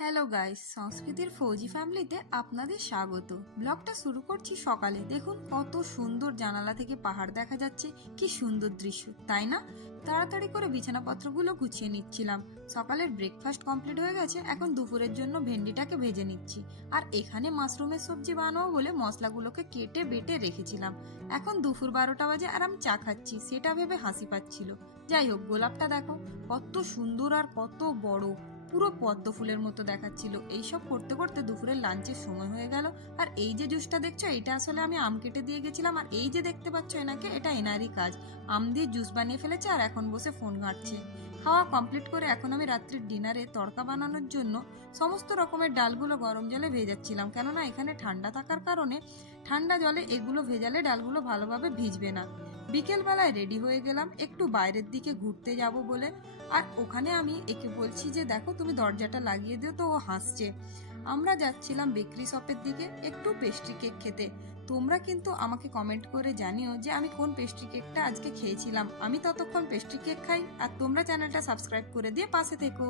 Hello guys, সংস্কৃতির ফৌজি ফ্যামিলিতে আপনাদের স্বাগত। ব্লগটা শুরু করছি সকালে। দেখুন কত সুন্দর জানালা থেকে পাহাড় দেখা যাচ্ছে, কি সুন্দর দৃশ্য, তাই না? তাড়াতাড়ি করে বিছানাপত্রগুলো গুছিয়ে নিচ্ছিলাম। সকালের ব্রেকফাস্ট কমপ্লিট হয়ে গেছে, এখন দুপুরের জন্য ভেন্ডিটাকে ভেজে নিচ্ছি। আর এখানে মাশরুমের সবজি বানাবো বলে মশলাগুলোকে কেটে বেটে রেখেছিলাম। এখন দুপুর 12টা বাজে আর আমি চা খাচ্ছি, সেটা ভেবে হাসি পাচ্ছিল। যাই হোক, গোলাপটা দেখো কত সুন্দর আর কত বড়, পুরো পদ্ম ফুলের মতো দেখাচ্ছিল। এইসব করতে করতে দুপুরের লাঞ্চের সময় হয়ে গেল। আর এই যে জুসটা দেখছো, এটা আসলে আমি আম কেটে দিয়ে গেছিলাম। আর এই যে দেখতে পাচ্ছ এনাকে, এটা এনারই কাজ। আম দিয়ে জুস বানিয়ে ফেলেছে আর এখন বসে ফোন ঘাঁটছে। খাওয়া কমপ্লিট করে এখন আমি রাত্রির ডিনারে তড়কা বানানোর জন্য সমস্ত রকমের ডালগুলো গরম জলে ভেজাচ্ছিলাম, কেননা এখানে ঠান্ডা থাকার কারণে ঠান্ডা জলে এগুলো ভেজালে ডালগুলো ভালোভাবে ভিজবে না। বিকেলবেলায় রেডি হয়ে গেলাম একটু বাইরের দিকে ঘুরতে যাব বলে। আর ওখানে আমি একে বলছি যে দেখো তুমি দরজাটা লাগিয়ে দিও, তো ও হাসছে। আমরা যাচ্ছিলাম বেকারি শপের দিকে একটু পেস্ট্রি কেক খেতে। তোমরা কিন্তু আমাকে কমেন্ট করে জানিও যে আমি কোন পেস্ট্রি কেকটা আজকে খেয়েছিলাম। আমি ততক্ষণ পেস্ট্রি কেক খাই আর তোমরা চ্যানেলটা সাবস্ক্রাইব করে দিয়ে পাশে থেকো।